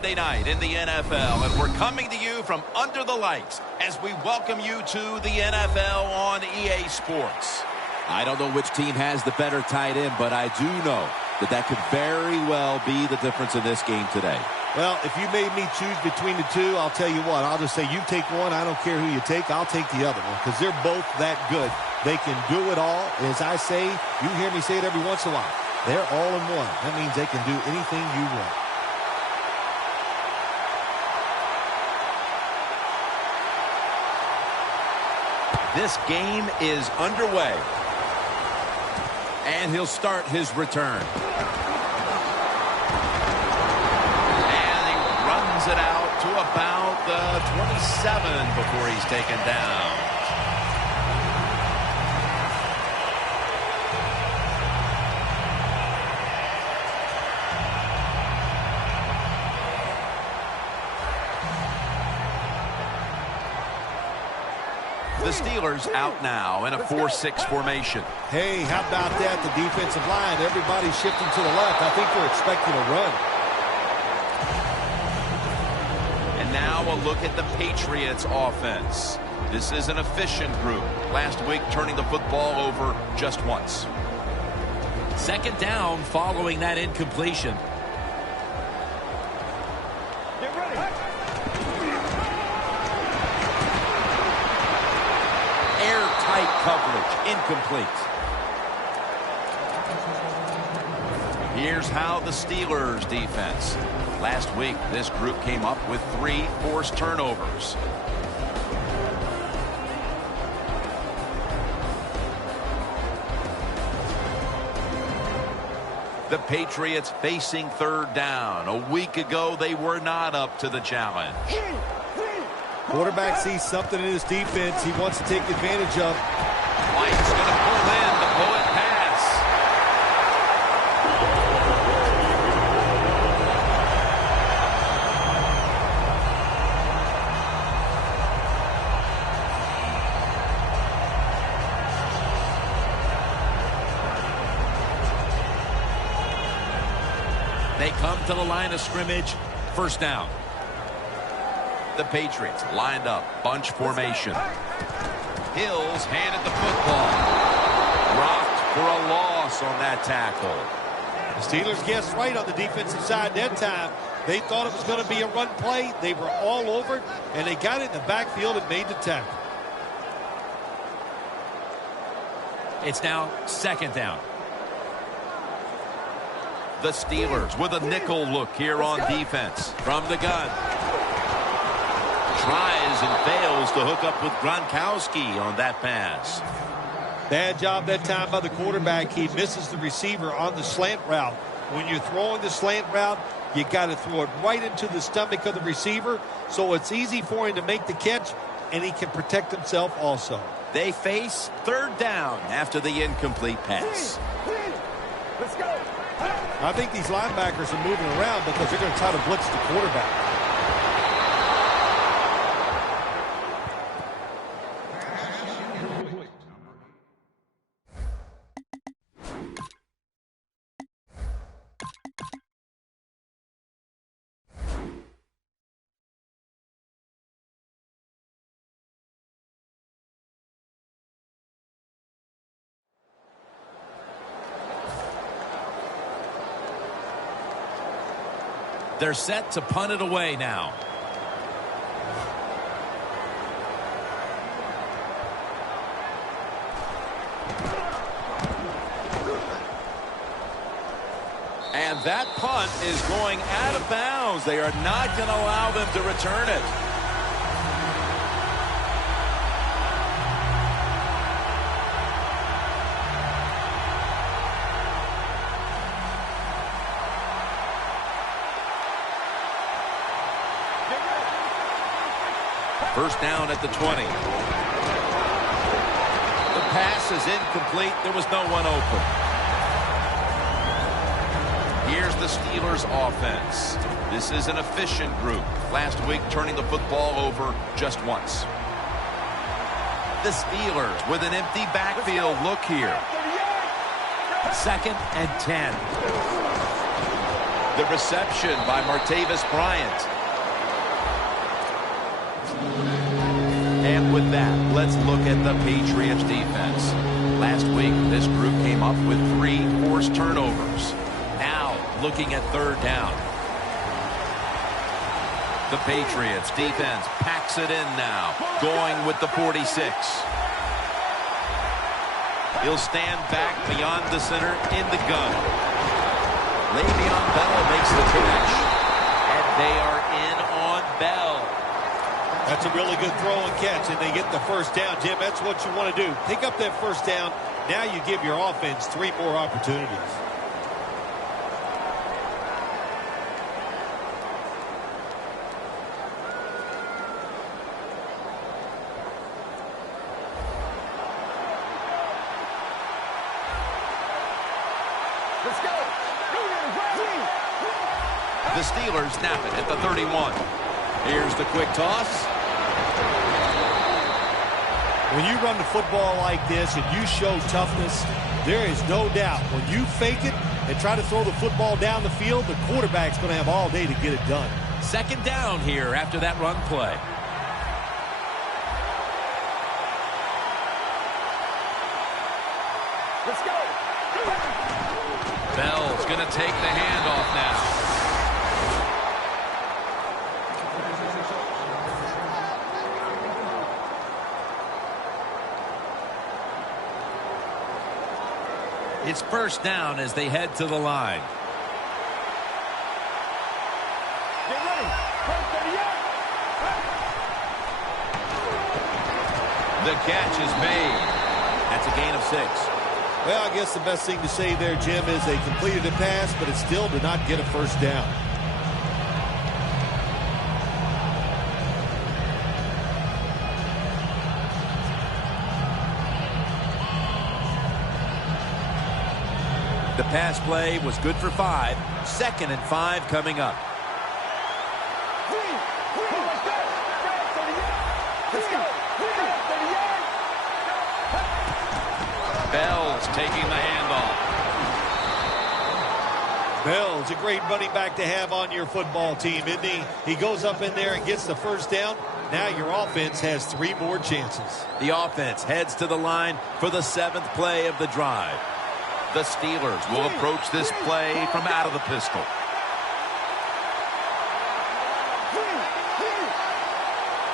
Monday night in the NFL, and we're coming to you from under the lights as we welcome you to the NFL on EA Sports. I don't know which team has the better tight end, but I do know that could very well be the difference in this game today. Well, if you made me choose between the two, I'll tell you what. I'll just say you take one. I don't care who you take. I'll take the other one because they're both that good. They can do it all. As I say, you hear me say it every once in a while. They're all in one. That means they can do anything you want. This game is underway. And he'll start his return. And he runs it out to about the 27 before he's taken down. The Steelers out now in a 4-6 formation. Hey, how about that? The defensive line, everybody's shifting to the left. I think they're expecting a run. And now a look at the Patriots offense. This is an efficient group. Last week turning the football over just once. Second down following that incompletion. Get ready. Airtight coverage, incomplete. Here's how the Steelers defense. Last week, this group came up with 3 forced turnovers. The Patriots facing third down. A week ago, they were not up to the challenge. Quarterback sees something in his defense he wants to take advantage of. White's going to pull in the bullet pass. They come to the line of scrimmage. First down. The Patriots lined up, bunch formation. Hills handed the football. Rocked for a loss on that tackle. The Steelers guessed right on the defensive side that time. They thought it was going to be a run play. They were all over it, and they got it in the backfield and made the tackle. It's now second down. The Steelers with a nickel look here on defense. From the gun. Tries and fails to hook up with Gronkowski on that pass. Bad job that time by the quarterback. He misses the receiver on the slant route. When you're throwing the slant route, you got to throw it right into the stomach of the receiver, so it's easy for him to make the catch, and he can protect himself also. They face third down after the incomplete pass. Let's go. I think these linebackers are moving around because they're going to try to blitz the quarterback. They're set to punt it away now. And that punt is going out of bounds. They are not going to allow them to return it. First down at the 20. The pass is incomplete. There was no one open. Here's the Steelers offense. This is an efficient group. Last week turning the football over just once. The Steelers with an empty backfield look here. Second and 10. The reception by Martavis Bryant. And with that, let's look at the Patriots defense. Last week, this group came up with 3 forced turnovers. Now, looking at third down. The Patriots defense packs it in now, going with the 46. He'll stand back beyond the center in the gun. Le'Veon Bell makes the catch, and they are in on Bell. That's a really good throw and catch, and they get the first down, Jim. That's what you want to do. Pick up that first down. Now you give your offense 3 more opportunities. Let's go. The Steelers snap it at the 31. Here's the quick toss. When you run the football like this and you show toughness, there is no doubt when you fake it and try to throw the football down the field, the quarterback's going to have all day to get it done. Second down here after that run play. Let's go. Bell's going to take the handoff now. It's first down as they head to the line. Get ready. First 38. The catch is made. That's a gain of 6. Well, I guess the best thing to say there, Jim, is they completed a pass, but it still did not get a first down. The pass play was good for 5. 2nd and 5 coming up. Bell's taking the handoff. Bell's a great running back to have on your football team, isn't he? He goes up in there and gets the first down. Now your offense has 3 more chances. The offense heads to the line for the 7th play of the drive. The Steelers will approach this play from out of the pistol.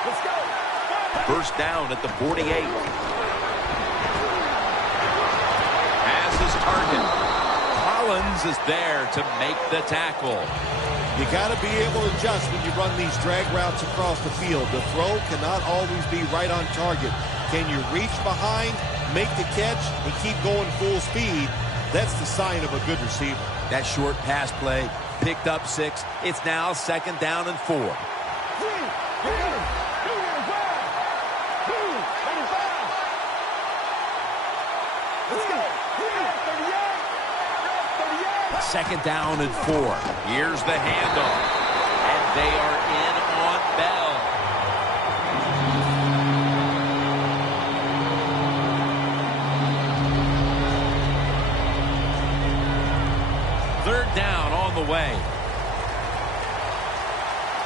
Let's go. First down at the 48. Has his target. Collins is there to make the tackle. You got to be able to adjust when you run these drag routes across the field. The throw cannot always be right on target. Can you reach behind, make the catch, and keep going full speed? That's the sign of a good receiver. That short pass play picked up 6. It's now 2nd down and 4. Second down and 4. Here's the handoff. And they are in on Bell. Third down on the way.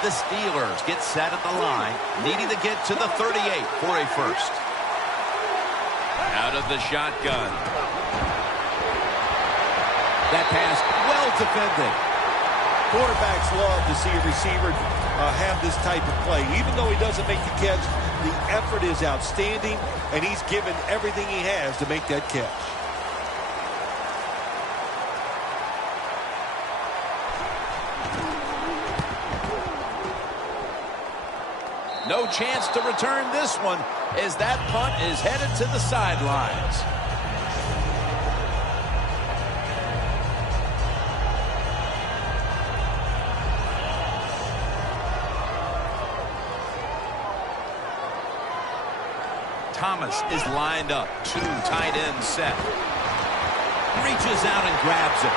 The Steelers get set at the line, needing to get to the 38 for a first. Out of the shotgun. That pass well defended. Quarterbacks love to see a receiver have this type of play. Even though he doesn't make the catch, the effort is outstanding, and he's given everything he has to make that catch. No chance to return this one as that punt is headed to the sidelines. Thomas is lined up. 2 tight ends set. Reaches out and grabs it.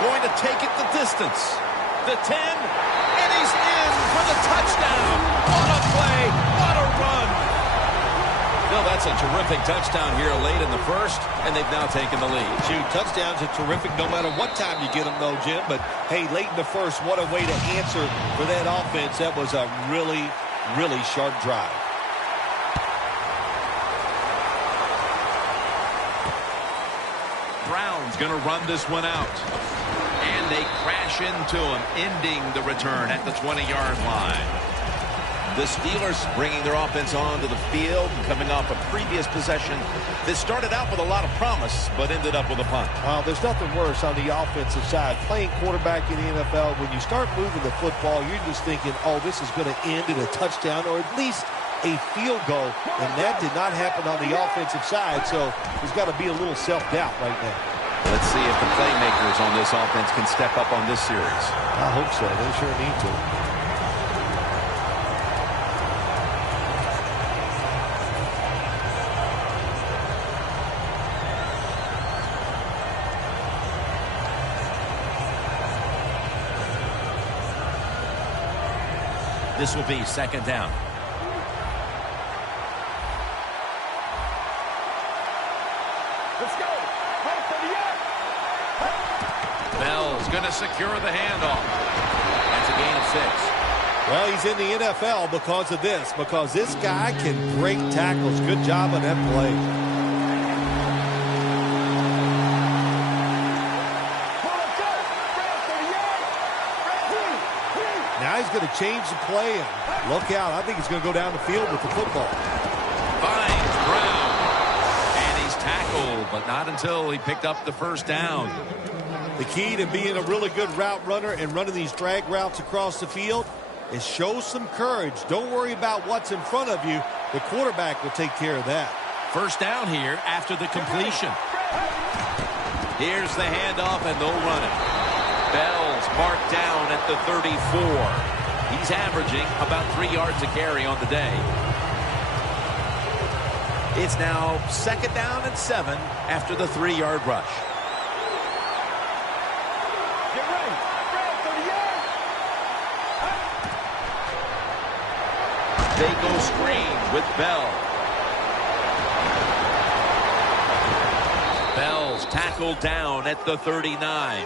Going to take it the distance. The 10, and he's in for the touchdown. What a play, what a run. Bill, that's a terrific touchdown here late in the first, and they've now taken the lead. Shoot, touchdowns are terrific no matter what time you get them, though, Jim. But, hey, late in the first, what a way to answer for that offense. That was a really, really sharp drive. Brown's going to run this one out. And they crash into him, ending the return at the 20-yard line. The Steelers bringing their offense onto the field, coming off a previous possession that started out with a lot of promise, but ended up with a punt. Well, there's nothing worse on the offensive side. Playing quarterback in the NFL, when you start moving the football, you're just thinking, oh, this is going to end in a touchdown or at least a field goal, and that did not happen on the offensive side, so there's got to be a little self-doubt right now. Let's see if the playmakers on this offense can step up on this series. I hope so. They sure need to. This will be second down. Let's go. Bell's going to secure the handoff. That's a gain of 6. Well, he's in the NFL because this guy can break tackles. Good job on that play. Now he's going to change the play, and look out. I think he's going to go down the field with the football. Finds Brown. And he's tackled, but not until he picked up the first down. The key to being a really good route runner and running these drag routes across the field is show some courage. Don't worry about what's in front of you. The quarterback will take care of that. First down here after the completion. Here's the handoff, and they'll run it. Bell's marked down at the 34. He's averaging about 3 yards a carry on the day. It's now second down and 7 after the 3-yard rush. Get ready. Brad, 30 yards. They go screen with Bell. Bell's tackled down at the 39.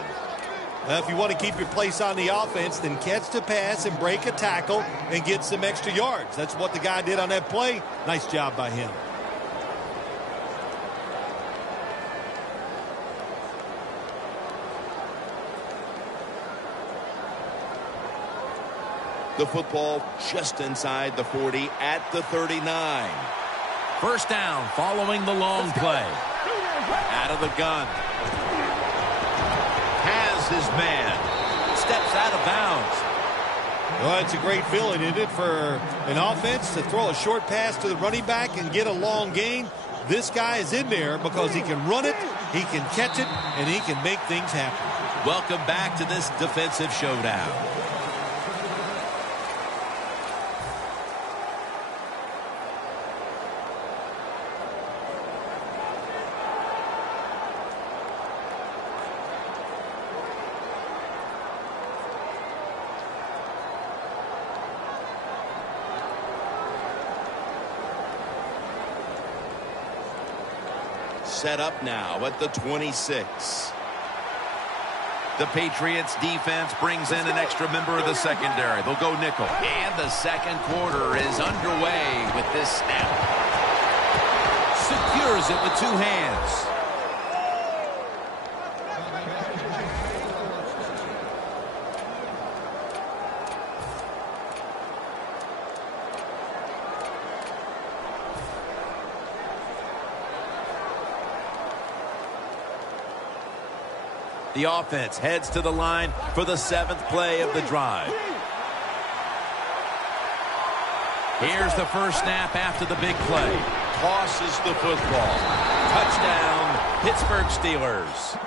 Well, if you want to keep your place on the offense, then catch the pass and break a tackle and get some extra yards. That's what the guy did on that play. Nice job by him. The football just inside the 40 at the 39. First down following the long play. Out of the gun. Has his man. Steps out of bounds. Well, it's a great feeling, isn't it, for an offense to throw a short pass to the running back and get a long gain. This guy is in there because he can run it, he can catch it, and he can make things happen. Welcome back to this defensive showdown. Set up now at the 26. The Patriots defense brings in an extra member of the secondary. They'll go nickel. And the second quarter is underway with this snap. Secures it with 2 hands. The offense heads to the line for the 7th play of the drive. Here's the first snap after the big play. Tosses the football. Touchdown, Pittsburgh Steelers.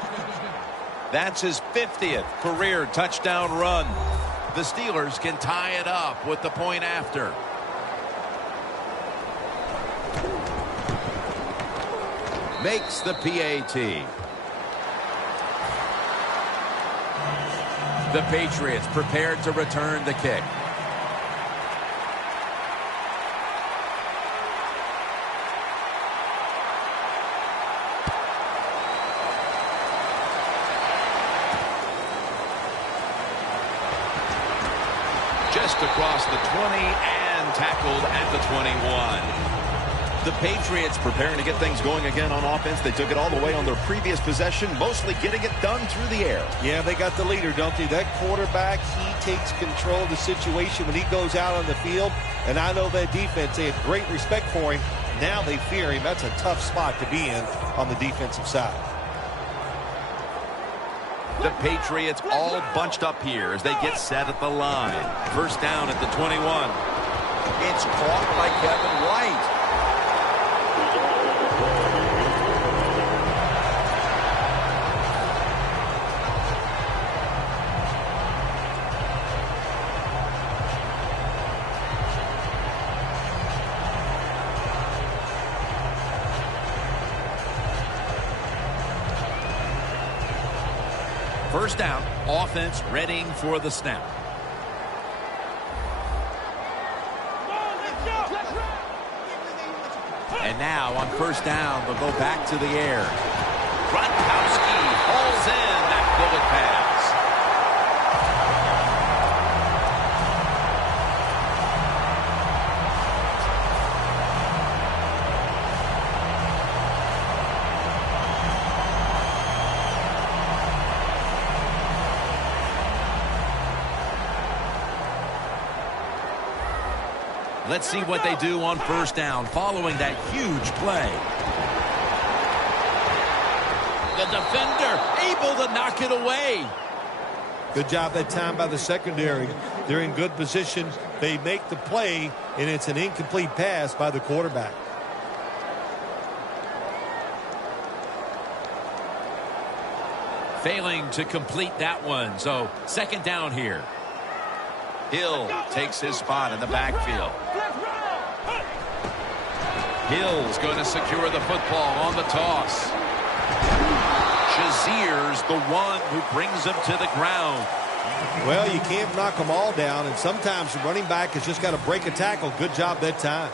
That's his 50th career touchdown run. The Steelers can tie it up with the point after. Makes the PAT. The Patriots prepared to return the kick. Just across the 20 and tackled at the 21. The Patriots preparing to get things going again on offense. They took it all the way on their previous possession, mostly getting it done through the air. Yeah, they got the leader, don't they? That quarterback, he takes control of the situation when he goes out on the field. And I know that defense, they had great respect for him. Now they fear him. That's a tough spot to be in on the defensive side. The Patriots all bunched up here as they get set at the line. First down at the 21. It's caught by Kevin White. First down, offense readying for the snap. And now on first down, they'll go back to the air. Gronkowski hauls in that bullet pass. Let's see what they do on first down following that huge play. The defender able to knock it away. Good job that time by the secondary. They're in good position. They make the play, and it's an incomplete pass by the quarterback. Failing to complete that one, so second down here. Hill takes his spot in the backfield. Hill's going to secure the football on the toss. Shazier's the one who brings him to the ground. Well, you can't knock them all down, and sometimes the running back has just got to break a tackle. Good job that time.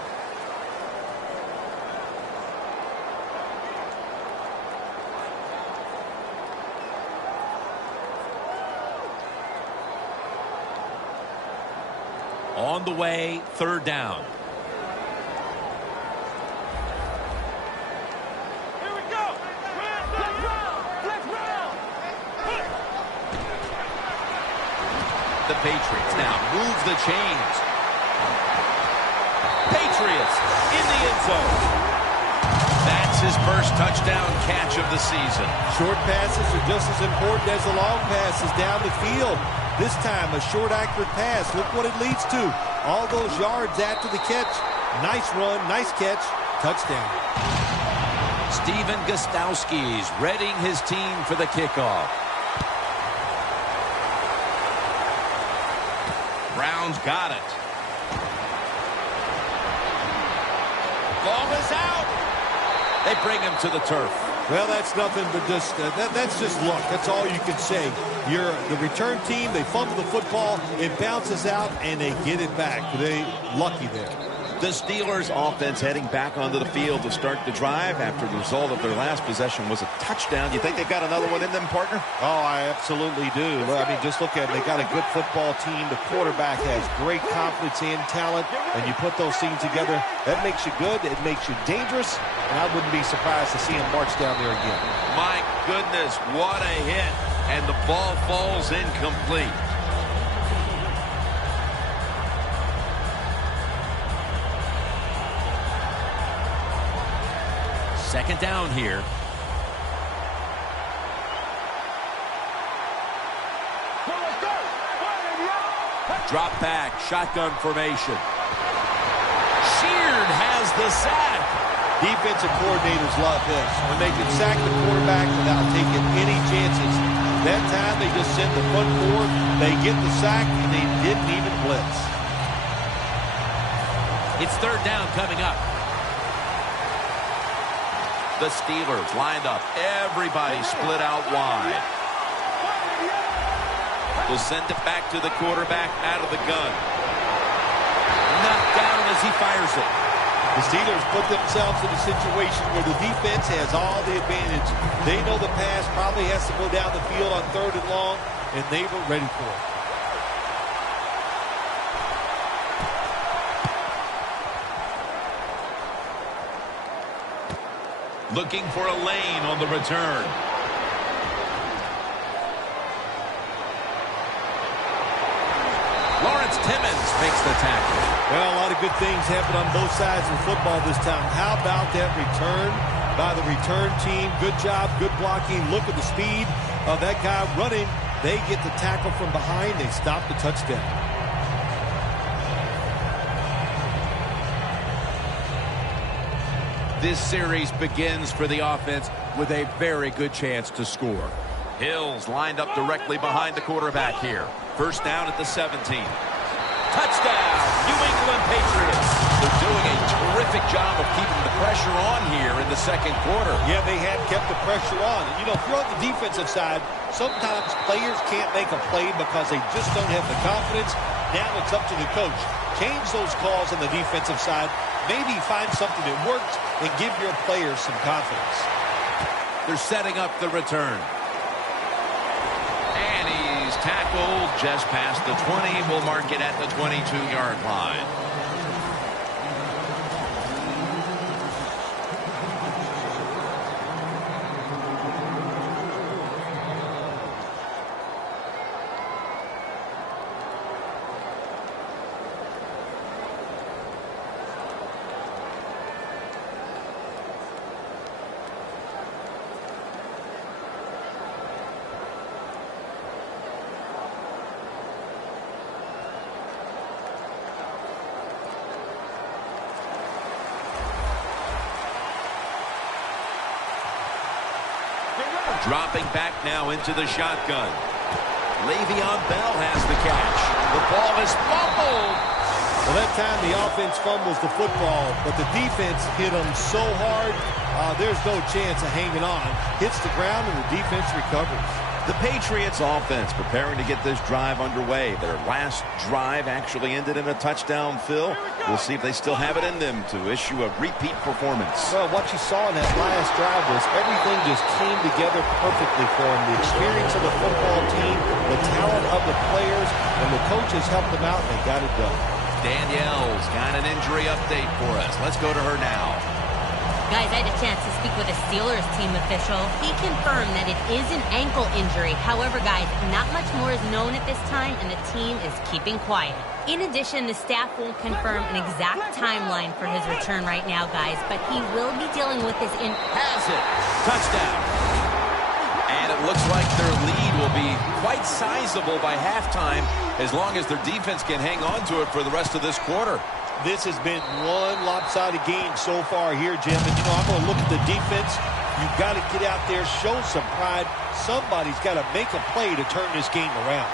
On the way, third down. Here we go. Flex round. The Patriots now move the chains. Patriots in the end zone. That's his first touchdown catch of the season. Short passes are just as important as the long passes down the field. This time, a short, accurate pass. Look what it leads to. All those yards after the catch. Nice run, nice catch, touchdown. Stephen Gostkowski's readying his team for the kickoff. Brown's got it. Ball is out. They bring him to the turf. Well, that's nothing but just that's just luck. That's all you can say. You're the return team. They fumble the football. It bounces out, and they get it back. They lucky there. The Steelers offense heading back onto the field to start the drive after the result of their last possession was a touchdown. You think they've got another one in them, partner? Oh, I absolutely do. I mean, just look at it. They got a good football team. The quarterback has great confidence and talent, and you put those things together, that makes you good. It makes you dangerous, and I wouldn't be surprised to see him march down there again. My goodness, what a hit. And the ball falls incomplete. Second down here. Drop back, shotgun formation. Sheard has the sack. Defensive coordinators love this. When they can sack the quarterback without taking any chances. That time they just send the front four, they get the sack, and they didn't even blitz. It's third down coming up. The Steelers lined up. Everybody split out wide. Will send it back to the quarterback out of the gun. Knocked down as he fires it. The Steelers put themselves in a situation where the defense has all the advantage. They know the pass probably has to go down the field on third and long, and they were ready for it. Looking for a lane on the return. Lawrence Timmons makes the tackle. Well, a lot of good things happen on both sides of football this time. How about that return by the return team? Good job, good blocking. Look at the speed of that guy running. They get the tackle from behind. They stop the touchdown. This series begins for the offense with a very good chance to score. Hill's lined up directly behind the quarterback here. First down at the 17. Touchdown, New England Patriots. They're doing a terrific job of keeping the pressure on here in the second quarter. Yeah, they have kept the pressure on. And, you know, if you're on the defensive side, sometimes players can't make a play because they just don't have the confidence. Now it's up to the coach. Change those calls on the defensive side. Maybe find something that works and give your players some confidence. They're setting up the return. And he's tackled just past the 20. We'll mark it at the 22-yard line. Dropping back now into the shotgun. Le'Veon Bell has the catch. The ball is fumbled. Well, that time the offense fumbles the football, but the defense hit them so hard, there's no chance of hanging on. Hits the ground, and the defense recovers. The Patriots offense preparing to get this drive underway. Their last drive actually ended in a touchdown, Phil. We'll see if they still have it in them to issue a repeat performance. Well, what you saw in that last drive was everything just came together perfectly for them. The experience of the football team, the talent of the players, and the coaches helped them out, and they got it done. Danielle's got an injury update for us. Let's go to her now. Guys, I had a chance to speak with a Steelers team official. He confirmed that it is an ankle injury. However, guys, not much more is known at this time, and the team is keeping quiet. In addition, the staff won't confirm an exact timeline for his return right now, guys, but he will be dealing with this in... Has it. Touchdown. And it looks like their lead will be quite sizable by halftime as long as their defense can hang on to it for the rest of this quarter. This has been one lopsided game so far here, Jim. And, you know, I'm going to look at the defense. You've got to get out there, show some pride. Somebody's got to make a play to turn this game around.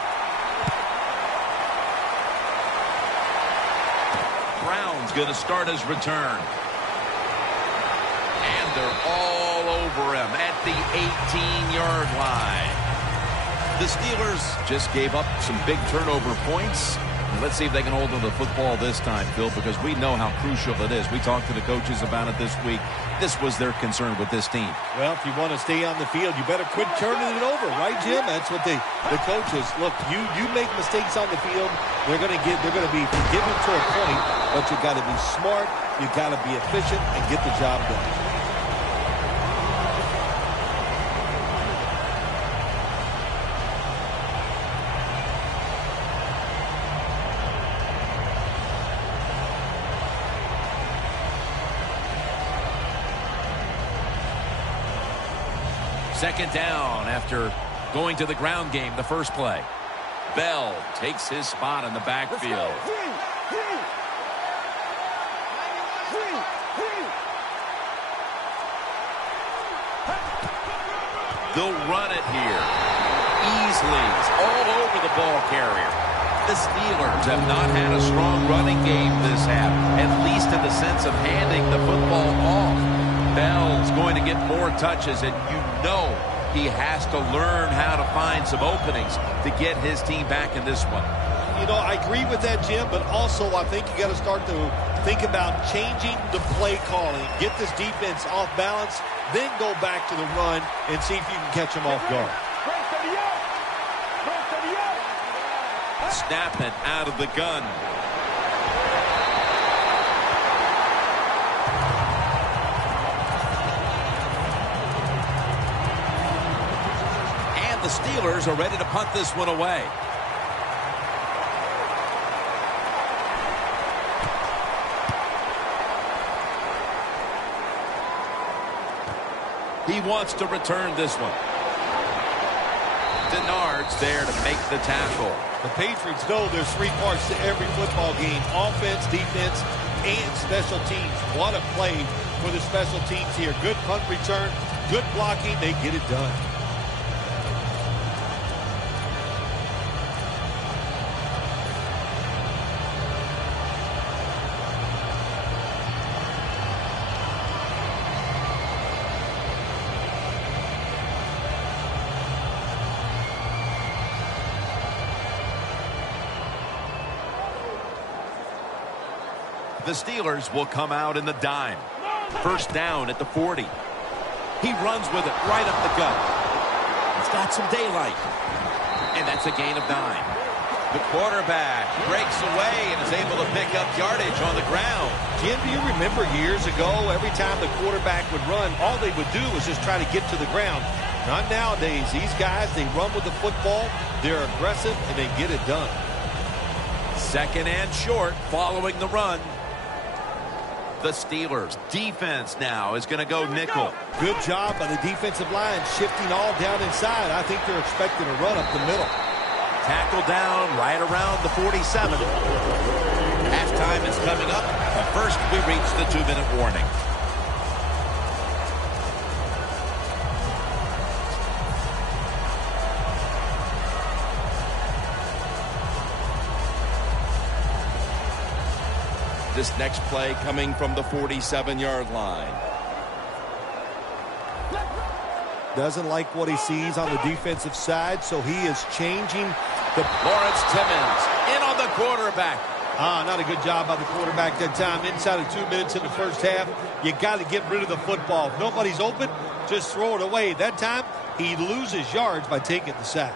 Brown's going to start his return. And they're all over him at the 18-yard line. The Steelers just gave up some big turnover points. Let's see if they can hold on to the football this time, Phil, because we know how crucial it is. We talked to the coaches about it this week. This was their concern with this team. Well, if you want to stay on the field, you better quit turning it over, right, Jim? That's what the coaches look. You make mistakes on the field, they're going to be forgiven to a point, but you got to be smart, you got to be efficient, and get the job done. Second down after going to the ground game the first play. Bell takes his spot in the backfield. They'll run it here. Easley's all over the ball carrier. The Steelers have not had a strong running game this half, at least in the sense of handing the football off. Bell's going to get more touches, and you know he has to learn how to find some openings to get his team back in this one. You know, I agree with that, Jim, but also I think you got to start to think about changing the play calling. Get this defense off balance, then go back to the run and see if you can catch them off guard. Snap it out of the gun. the Steelers are ready to punt this one away. He wants to return this one. Denard's there to make the tackle. The Patriots know there's three parts to every football game: offense, defense, and special teams. What a play for the special teams here. Good punt return, good blocking. They get it done. The Steelers will come out in the dime. First down at the 40. He runs with it right up the gut. He's got some daylight. And that's a gain of 9. The quarterback breaks away and is able to pick up yardage on the ground. Jim, do you remember years ago, every time the quarterback would run, all they would do was just try to get to the ground? Not nowadays. These guys, they run with the football, they're aggressive, and they get it done. Second and short following the run. The Steelers defense now is going to go nickel. Good job by the defensive line, shifting all down inside. I think they're expecting a run up the middle. Tackle down right around the 47. Halftime is coming up, but first we reach the 2-minute warning. This next play coming from the 47-yard line. Doesn't like what he sees on the defensive side, so he is changing the... Lawrence Timmons in on the quarterback. Not a good job by the quarterback that time. Inside of 2 minutes in the first half, you got to get rid of the football. If nobody's open, just throw it away. That time, he loses yards by taking the sack.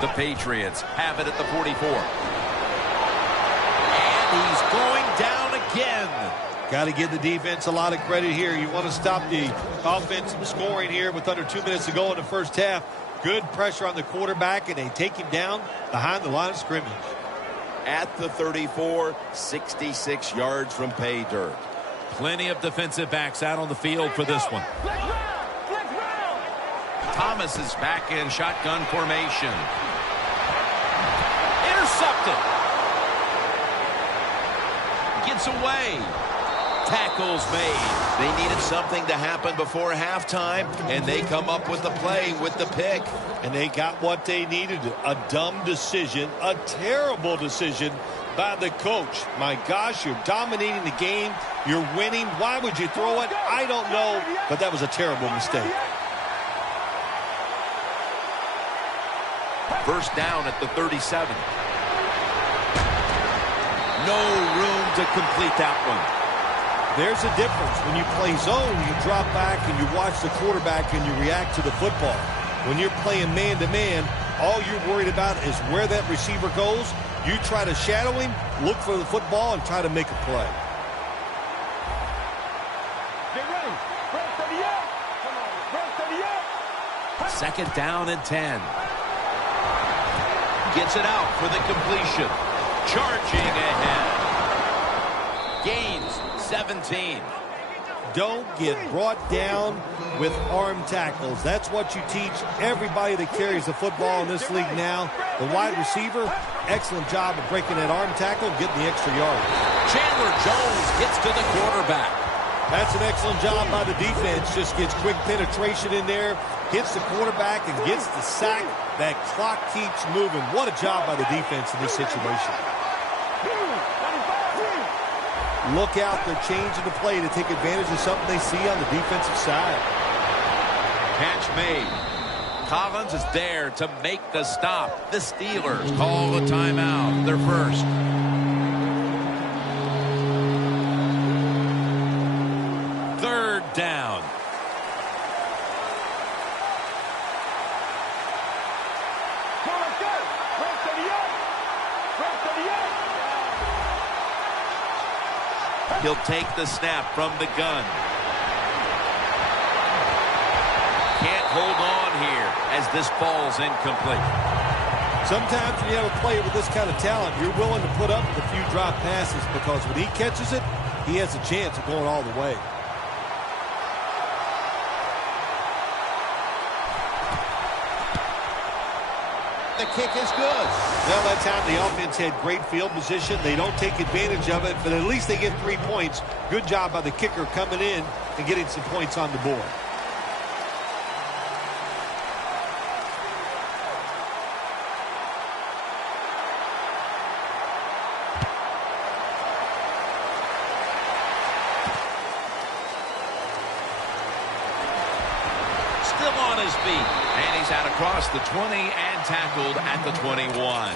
The Patriots have it at the 44. And he's going down again. Got to give the defense a lot of credit here. You want to stop the offense from scoring here with under 2 minutes to go in the first half. Good pressure on the quarterback, and they take him down behind the line of scrimmage. At the 34, 66 yards from pay dirt. Plenty of defensive backs out on the field for this one. Thomas is back in shotgun formation. Intercepted. Gets away. Tackles made. They needed something to happen before halftime, and they come up with the play with the pick. And they got what they needed. A dumb decision, a terrible decision by the coach. My gosh, you're dominating the game. You're winning. Why would you throw it? I don't know, but that was a terrible mistake. First down at the 37. No room to complete that one. There's a difference. When you play zone, you drop back and you watch the quarterback and you react to the football. When you're playing man-to-man, all you're worried about is where that receiver goes. You try to shadow him, look for the football, and try to make a play. Get ready. First 38. Come on. First 38. Second down and 10. Gets it out for the completion. Charging ahead. Gains 17. Don't get brought down with arm tackles. That's what you teach everybody that carries the football in this league now. The wide receiver, excellent job of breaking that arm tackle, getting the extra yard. Chandler Jones gets to the quarterback. That's an excellent job by the defense. Just gets quick penetration in there, hits the quarterback, and gets the sack. That clock keeps moving. What a job by the defense in this situation. Look out, they're changing the play to take advantage of something they see on the defensive side. Catch made. Collins is there to make the stop. The Steelers call a timeout. Their first. Third down. He'll take the snap from the gun. Can't hold on here as this ball's incomplete. Sometimes when you have a player with this kind of talent, you're willing to put up with a few drop passes because when he catches it, he has a chance of going all the way. The kick is good. Well, that time the offense had great field position. They don't take advantage of it, but at least they get 3 points. Good job by the kicker coming in and getting some points on the board. Still on his feet. And he's out across the 20 and tackled at the 21.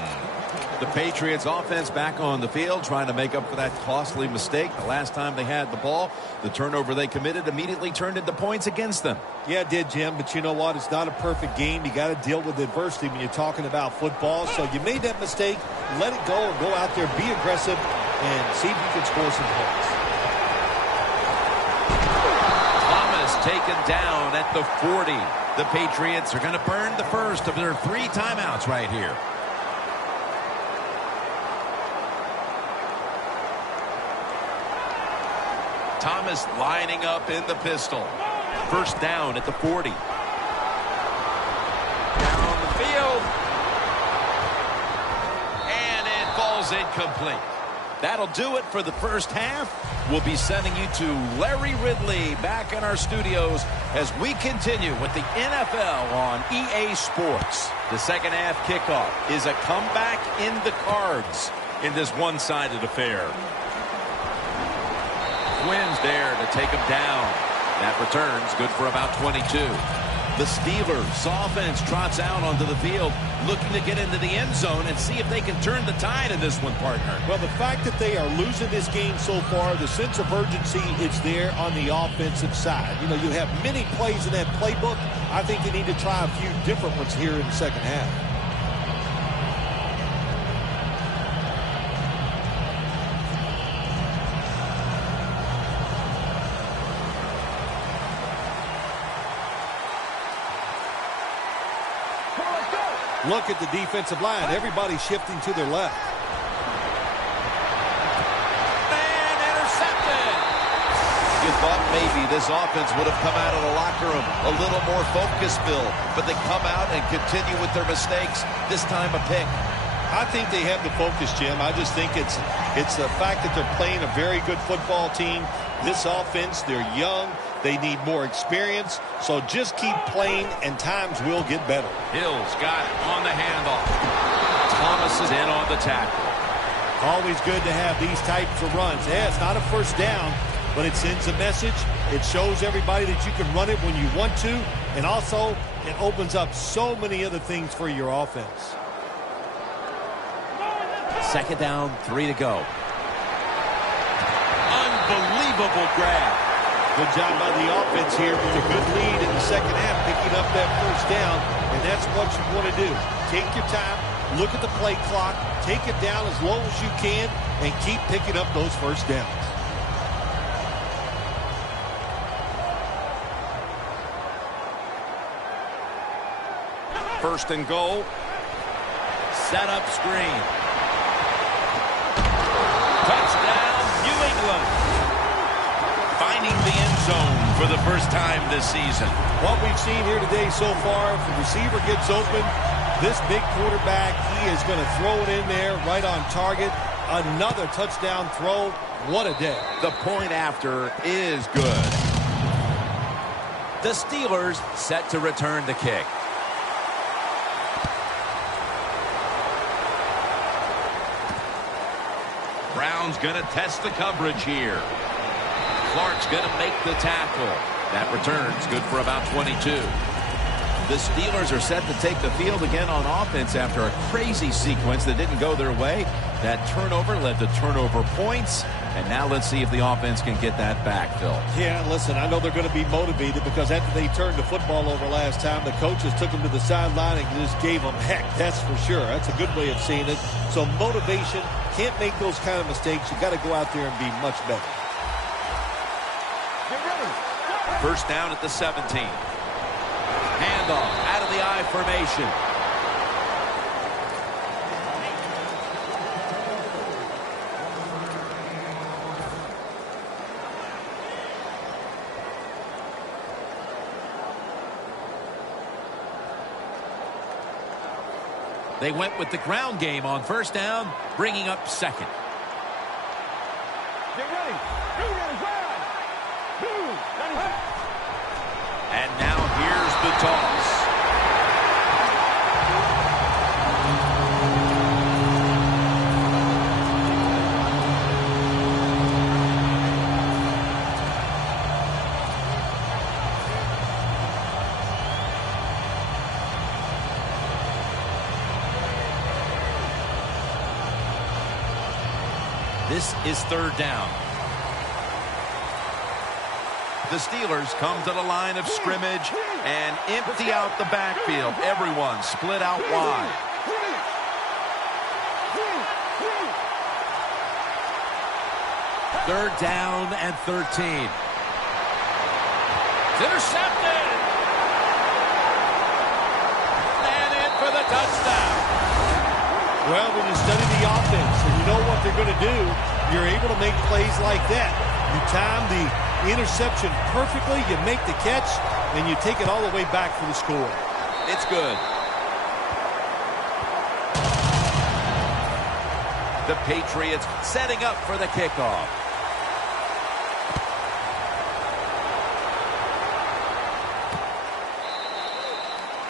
The Patriots offense back on the field trying to make up for that costly mistake. The last time they had the ball, the turnover they committed immediately turned into points against them. Yeah, it did, Jim, but you know what? It's not a perfect game. You got to deal with adversity when you're talking about football. So you made that mistake, let it go, and go out there, be aggressive, and see if you can score some points. Thomas taken down at the 40. The Patriots are going to burn the first of their 3 timeouts right here. Thomas lining up in the pistol. First down at the 40. Down the field. And it falls incomplete. That'll do it for the first half. We'll be sending you to Larry Ridley back in our studios as we continue with the NFL on EA Sports. The second half kickoff is a comeback in the cards in this one-sided affair. Quinn's there to take him down. That return's good for about 22. The Steelers offense trots out onto the field, looking to get into the end zone and see if they can turn the tide in this one, partner. Well, the fact that they are losing this game so far, the sense of urgency is there on the offensive side. You know, you have many plays in that playbook. I think they need to try a few different ones here in the second half. Look at the defensive line. Everybody shifting to their left. And intercepted. You thought maybe this offense would have come out of the locker room a little more focus-filled, but they come out and continue with their mistakes. This time a pick. I think they have the focus, Jim. I just think it's the fact that they're playing a very good football team. This offense, they're young. They need more experience. So just keep playing, and times will get better. Hill's got it on the handoff. Thomas is in on the tackle. Always good to have these types of runs. Yeah, it's not a first down, but it sends a message. It shows everybody that you can run it when you want to. And also, it opens up so many other things for your offense. Second down, 3 to go. Unbelievable grab. Good job by the offense here with a good lead in the second half, picking up that first down, and that's what you want to do. Take your time, look at the play clock, take it down as low as you can, and keep picking up those first downs. First and goal. Set up screen. Touchdown, New England. Finding the end zone for the first time this season. What we've seen here today so far, if the receiver gets open, this big quarterback, he is going to throw it in there right on target. Another touchdown throw. What a day. The point after is good. The Steelers set to return the kick. Brown's going to test the coverage here. Clark's going to make the tackle. That return's good for about 22. The Steelers are set to take the field again on offense after a crazy sequence that didn't go their way. That turnover led to turnover points. And now let's see if the offense can get that back, Phil. Yeah, listen, I know they're going to be motivated because after they turned the football over last time, the coaches took them to the sideline and just gave them heck. That's for sure. That's a good way of seeing it. So motivation, can't make those kind of mistakes. You got to go out there and be much better. First down at the 17. Handoff out of the I formation. They went with the ground game on first down, bringing up second. Get ready. And now here's the toss. This is third down. The Steelers come to the line of scrimmage and empty out the backfield. Everyone split out wide. Third down and 13. It's intercepted. And in for the touchdown. Well, when you study the offense and you know what they're going to do, you're able to make plays like that. You time the interception perfectly, you make the catch, and you take it all the way back for the score. It's good. The Patriots setting up for the kickoff.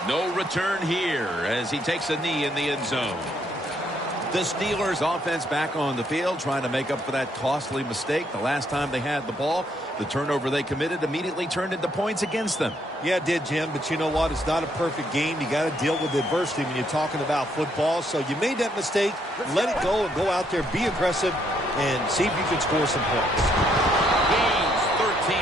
No return here as he takes a knee in the end zone. The Steelers offense back on the field trying to make up for that costly mistake. The last time they had the ball, the turnover they committed immediately turned into points against them. Yeah, it did, Jim, but you know what? It's not a perfect game. You got to deal with adversity when you're talking about football. So you made that mistake, let it go, and go out there, be aggressive, and see if you can score some points. Gains 13.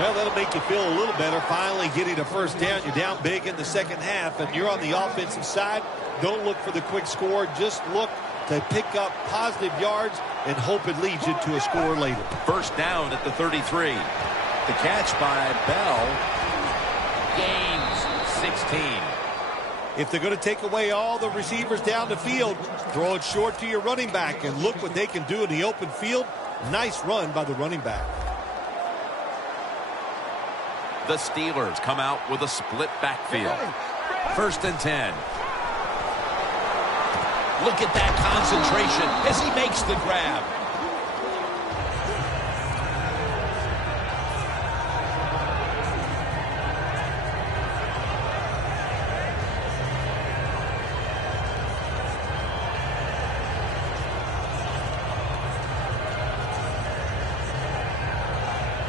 Well, that'll make you feel a little better. Finally getting a first down. You're down big in the second half, and you're on the offensive side. Don't look for the quick score. Just look to pick up positive yards and hope it leads you to a score later. First down at the 33. The catch by Bell. Gains 16. If they're going to take away all the receivers down the field, throw it short to your running back and look what they can do in the open field. Nice run by the running back. The Steelers come out with a split backfield. First and 10. Look at that concentration as he makes the grab.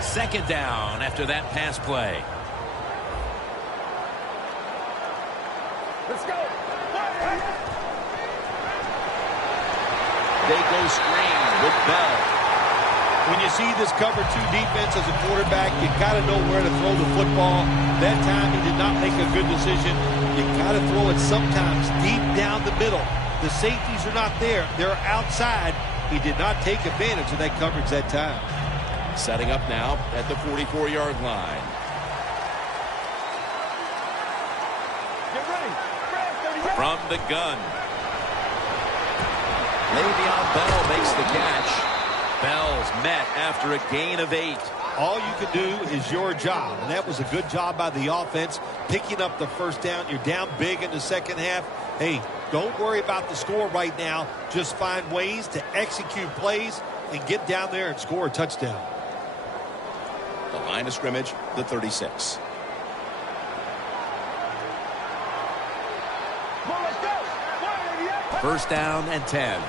Second down after that pass play. Let's go. They go screen with Bell. When you see this cover 2 defense as a quarterback, you got to know where to throw the football. That time he did not make a good decision. You got to throw it sometimes deep down the middle. The safeties are not there. They're outside. He did not take advantage of that coverage that time. Setting up now at the 44-yard line. Get ready. From the gun. Le'Veon Bell makes the catch. Bell's met after a gain of 8. All you can do is your job, and that was a good job by the offense, picking up the first down. You're down big in the second half. Hey, don't worry about the score right now. Just find ways to execute plays and get down there and score a touchdown. The line of scrimmage, the 36. First down and 10.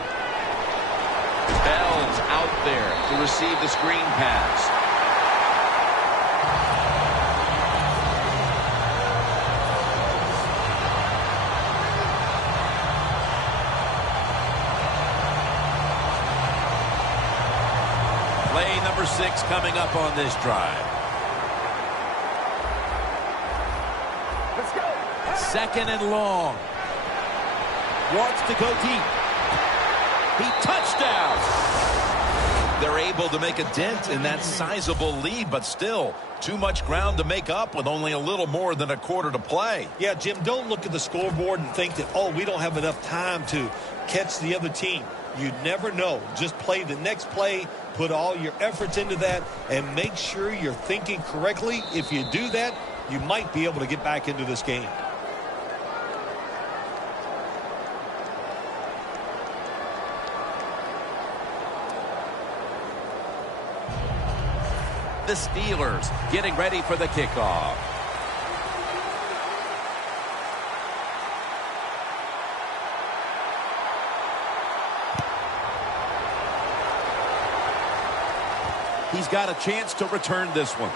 Bell's out there to receive the screen pass. Play number 6 coming up on this drive. Let's go. Second and long. Wants to go deep. He touchdown. They're able to make a dent in that sizable lead, but still too much ground to make up with only a little more than a quarter to play. Yeah, Jim, don't look at the scoreboard and think that, oh, we don't have enough time to catch the other team. You never know. Just play the next play, put all your efforts into that, and make sure you're thinking correctly. If you do that, you might be able to get back into this game. The Steelers getting ready for the kickoff. He's got a chance to return this one.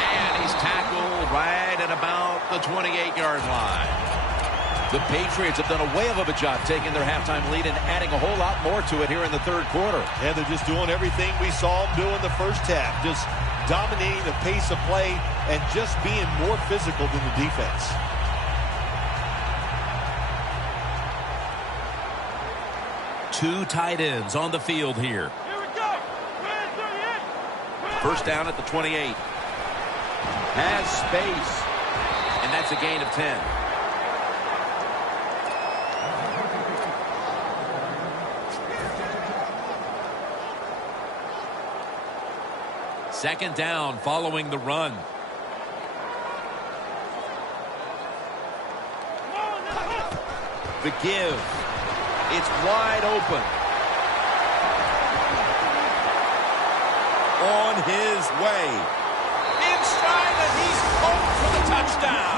And he's tackled right at about the 28-yard line. The Patriots have done a whale of a job taking their halftime lead and adding a whole lot more to it here in the third quarter. Yeah, they're just doing everything we saw them do in the first half. Just dominating the pace of play and just being more physical than the defense. Two tight ends on the field here. Here we go. First down at the 28. Has space. And that's a gain of 10. Second down following the run. The give. It's wide open. On his way. In stride, and he's home for the touchdown.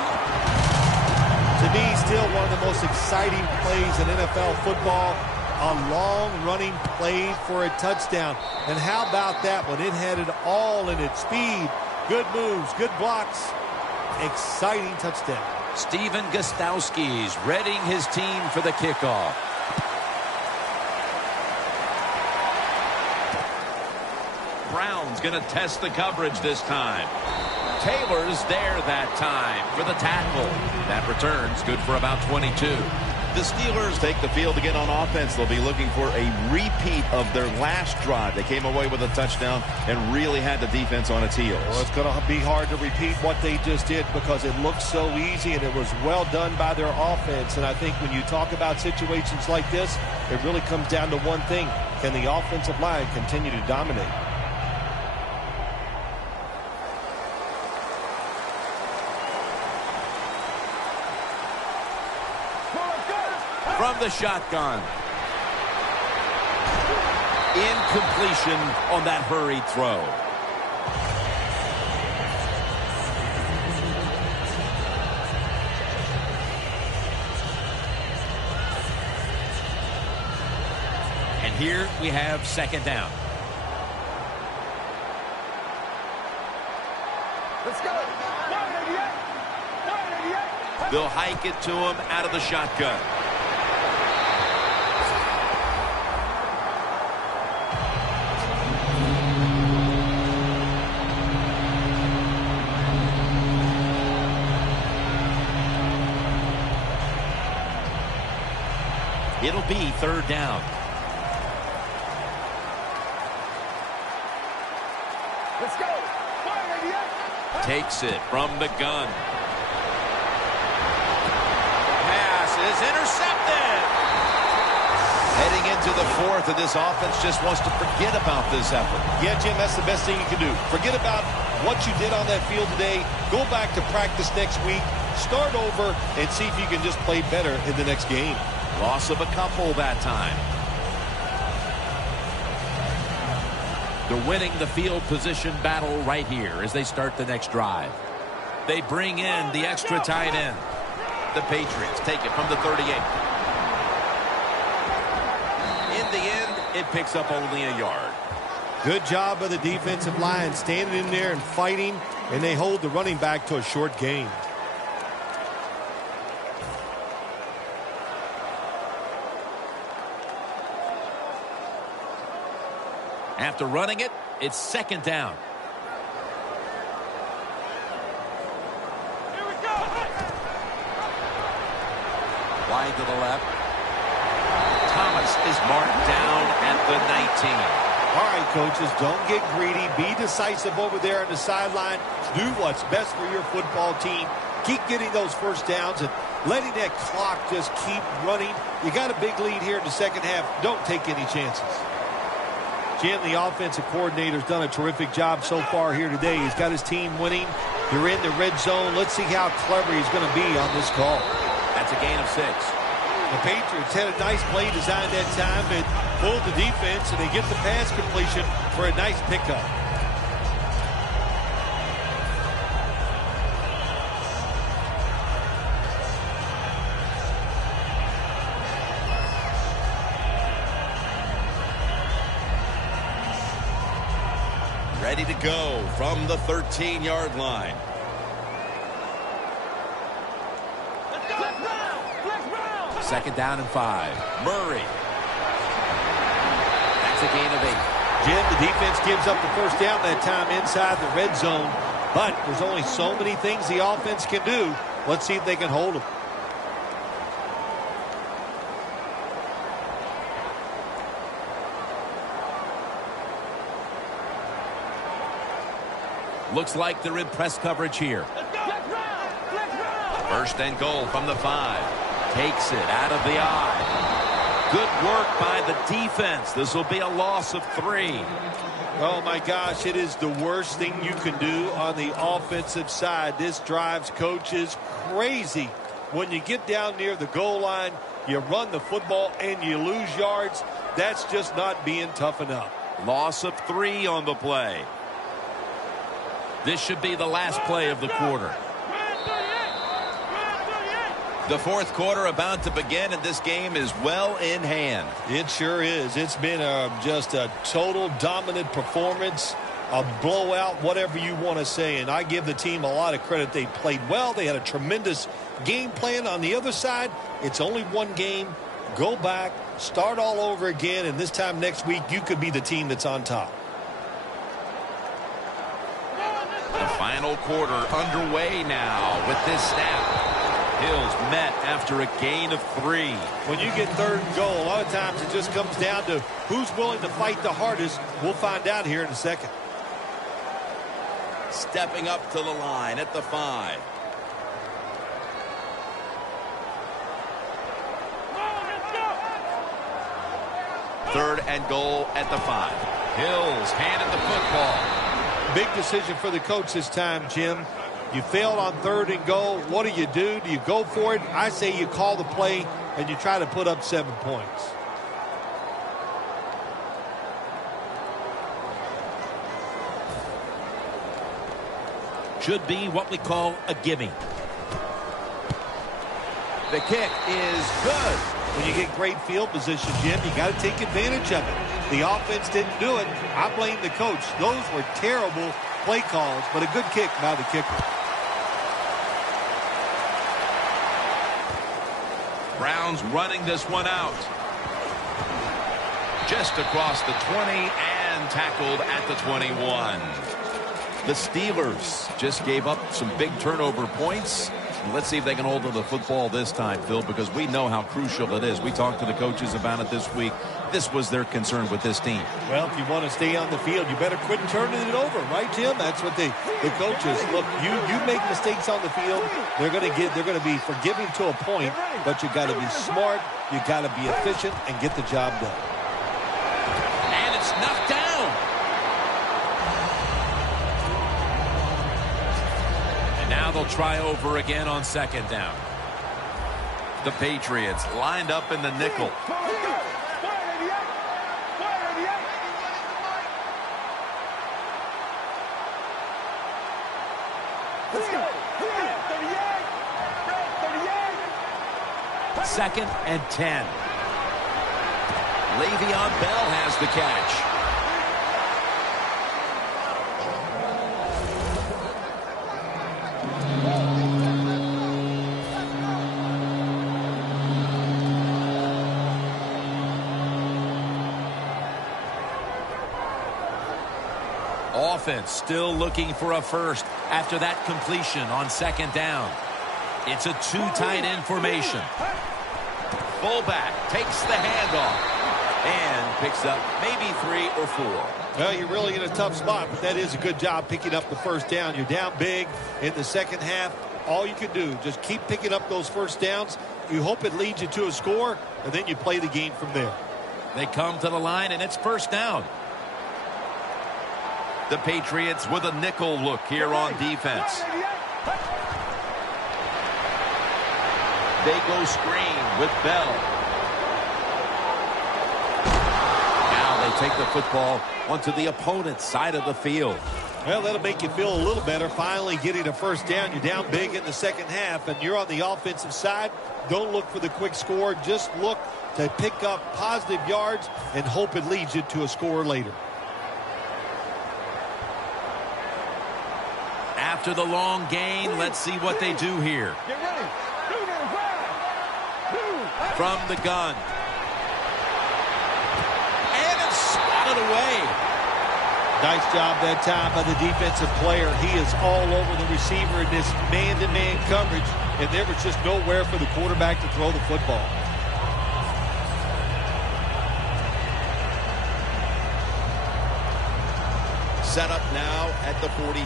To me, still one of the most exciting plays in NFL football. A long-running play for a touchdown. And how about that one? It had it all in its speed. Good moves, good blocks. Exciting touchdown. Steven Gostkowski's readying his team for the kickoff. Brown's going to test the coverage this time. Taylor's there that time for the tackle. That return's good for about 22. The Steelers take the field again on offense. They'll be looking for a repeat of their last drive. They came away with a touchdown and really had the defense on its heels. Well, it's going to be hard to repeat what they just did because it looked so easy and it was well done by their offense. And I think when you talk about situations like this, it really comes down to one thing. Can the offensive line continue to dominate? From the shotgun. Incompletion on that hurried throw. And here we have second down. Let's go. 188. They'll hike it to him out of the shotgun. It'll be third down. Let's go. 188. Takes it from the gun. Pass is intercepted. Heading into the fourth, and this offense just wants to forget about this effort. Yeah, Jim, that's the best thing you can do. Forget about what you did on that field today. Go back to practice next week. Start over and see if you can just play better in the next game. Loss of a couple that time. They're winning the field position battle right here as they start the next drive. They bring in the extra tight end. The Patriots take it from the 38. In the end, it picks up only a yard. Good job by the defensive line standing in there and fighting, and they hold the running back to a short gain. After running it, it's second down. Here we go. Wide to the left. Thomas is marked down the 19. All right, coaches, don't get greedy. Be decisive over there on the sideline. Do what's best for your football team. Keep getting those first downs and letting that clock just keep running. You got a big lead here in the second half. Don't take any chances. Jim, the offensive coordinator's done a terrific job so far here today. He's got his team winning. You're in the red zone. Let's see how clever he's going to be on this call. That's a gain of 6. The Patriots had a nice play designed that time and pulled the defense, and they get the pass completion for a nice pickup. Ready to go from the 13-yard line. Second down and 5. Murray. That's a gain of 8. Jim, the defense gives up the first down that time inside the red zone, but there's only so many things the offense can do. Let's see if they can hold them. Looks like they're in press coverage here. First and goal from the 5. Takes it out of the eye. Good work by the defense. This will be a loss of 3. Oh, my gosh, it is the worst thing you can do on the offensive side. This drives coaches crazy. When you get down near the goal line, you run the football and you lose yards. That's just not being tough enough. Loss of 3 on the play. This should be the last play of the quarter. The fourth quarter about to begin, and this game is well in hand. It sure is. It's been just a total dominant performance, a blowout, whatever you want to say. And I give the team a lot of credit. They played well. They had a tremendous game plan. On the other side, it's only one game. Go back, start all over again, and this time next week, you could be the team that's on top. The final quarter underway now with this snap. Hills met after a gain of 3. When you get third and goal, a lot of times it just comes down to who's willing to fight the hardest. We'll find out here in a second. Stepping up to the line at the 5. Third and goal at the 5. Hills handed the football. Big decision for the coach this time, Jim. You failed on third and goal. What do? Do you go for it? I say you call the play and you try to put up 7 points. Should be what we call a gimme. The kick is good. When you get great field position, Jim, you got to take advantage of it. The offense didn't do it. I blame the coach. Those were terrible play calls, but a good kick by the kicker. Browns running this one out. Just across the 20 and tackled at the 21. The Steelers just gave up some big turnover points. Let's see if they can hold on to the football this time, Phil, because we know how crucial it is. We talked to the coaches about it this week. This was their concern with this team. Well, if you want to stay on the field, you better quit turning it over, right, Jim? That's what the coaches look. You make mistakes on the field, they're going to be forgiving to a point, but you got to be smart, you got to be efficient, and get the job done. And it's knocked down. Now they'll try over again on second down. The Patriots lined up in the nickel. Second and 10. Le'Veon Bell has the catch. Offense still looking for a first after that completion on second down. It's a 2 tight end formation. Fullback takes the handoff. And picks up maybe 3 or 4. Well, you're really in a tough spot, but that is a good job picking up the first down. You're down big in the second half. All you can do, just keep picking up those first downs. You hope it leads you to a score, and then you play the game from there. They come to the line, and it's first down. The Patriots with a nickel look here on defense. They go screen with Bell. Now they take the football onto the opponent's side of the field. Well, that'll make you feel a little better. Finally getting a first down. You're down big in the second half, and you're on the offensive side. Don't look for the quick score. Just look to pick up positive yards and hope it leads you to a score later. After the long gain, let's see what they do here. Get ready. From the gun. And it's swatted away. Nice job that time by the defensive player. He is all over the receiver in this man-to-man coverage, and there was just nowhere for the quarterback to throw the football. Set up now at the 42.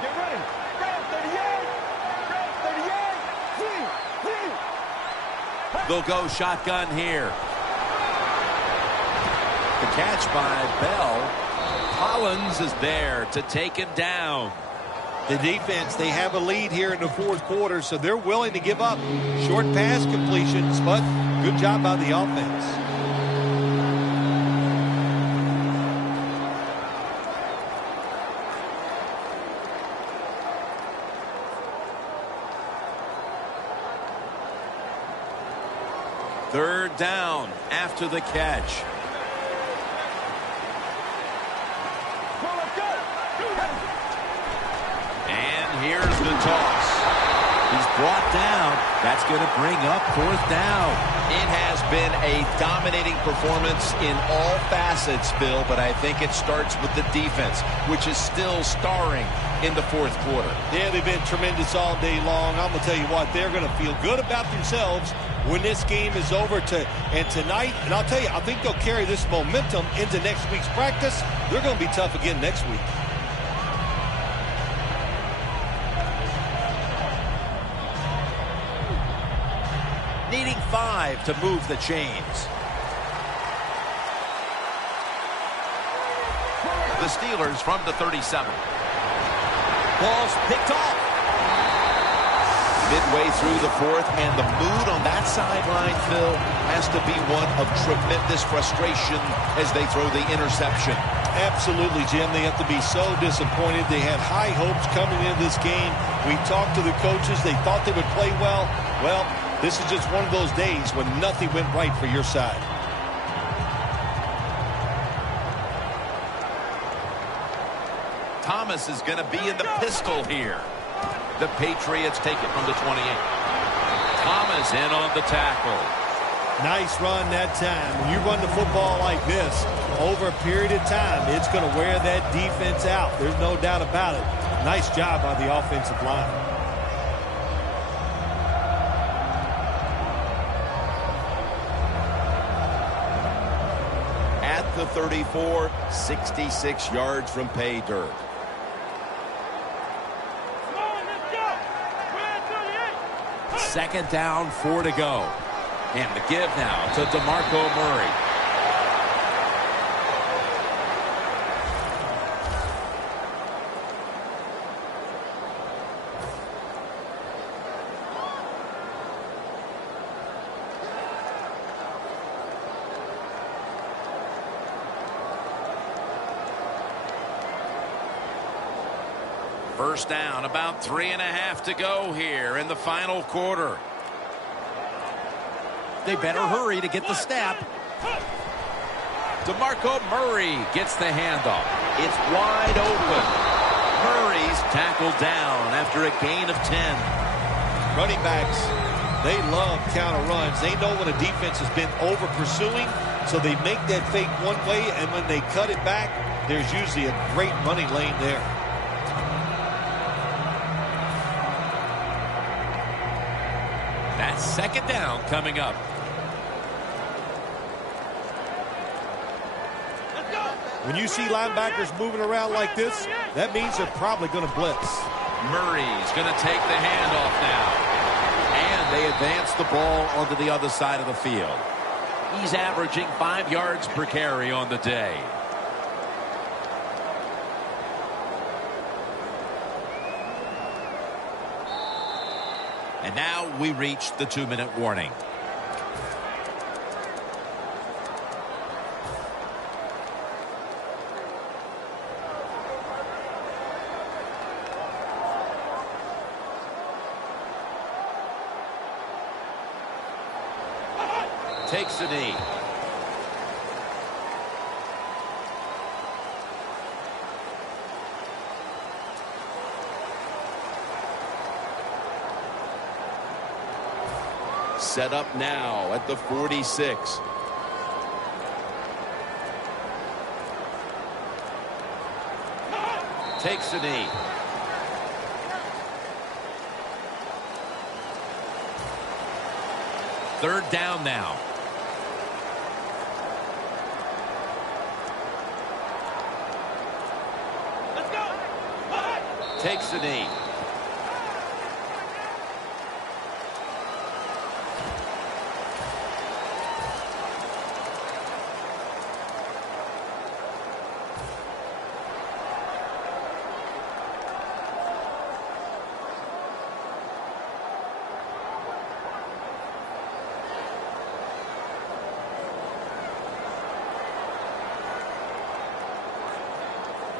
Get ready. Grab 38. Grab 38. They'll go shotgun here. The catch by Bell. Collins is there to take him down. The defense, they have a lead here in the fourth quarter, so they're willing to give up short pass completions, but good job by the offense. Third down after the catch. Here's the toss. He's brought down. That's going to bring up fourth down. It has been a dominating performance in all facets, Bill, but I think it starts with the defense, which is still starring in the fourth quarter. Yeah, they've been tremendous all day long. I'm going to tell you what, they're going to feel good about themselves when this game is over. And tonight, and I'll tell you, I think they'll carry this momentum into next week's practice. They're going to be tough again next week. Needing 5 to move the chains. The Steelers from the 37. Ball's picked off. Midway through the fourth, and the mood on that sideline, Phil, has to be one of tremendous frustration as they throw the interception. Absolutely, Jim. They have to be so disappointed. They had high hopes coming into this game. We talked to the coaches. They thought they would play well. Well, this is just one of those days when nothing went right for your side. Thomas is going to be in the pistol here. The Patriots take it from the 28. Thomas in on the tackle. Nice run that time. When you run the football like this, over a period of time, it's going to wear that defense out. There's no doubt about it. Nice job by the offensive line. At the 34, 66 yards from pay dirt. Second down, 4 to go. And the give now to DeMarco Murray. First down, about 3.5 to go here in the final quarter. They better hurry to get the snap. DeMarco Murray gets the handoff. It's wide open. Murray's tackled down after a gain of 10. Running backs, they love counter runs. They know when a defense has been over pursuing, so they make that fake one way, and when they cut it back, there's usually a great running lane there. That's second down coming up. When you see linebackers moving around like this, that means they're probably going to blitz. Murray's going to take the handoff now. And they advance the ball onto the other side of the field. He's averaging 5 yards per carry on the day. And now we reach the 2-minute warning. Takes the knee. Set up now at the 46. Takes the knee. Third down now. Takes the knee.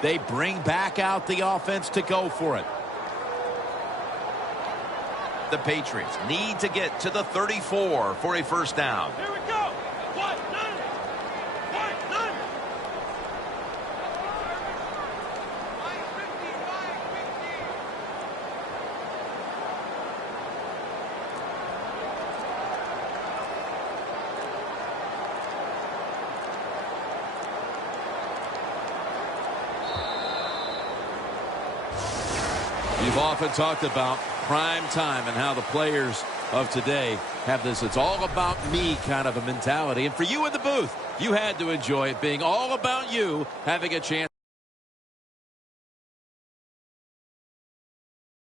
They bring back out the offense to go for it. The Patriots need to get to the 34 for a first down. Here we go. What? None. What? None. We've often talked about prime time and how the players of today have this "it's all about me" kind of a mentality. And for you in the booth, you had to enjoy it being all about you having a chance.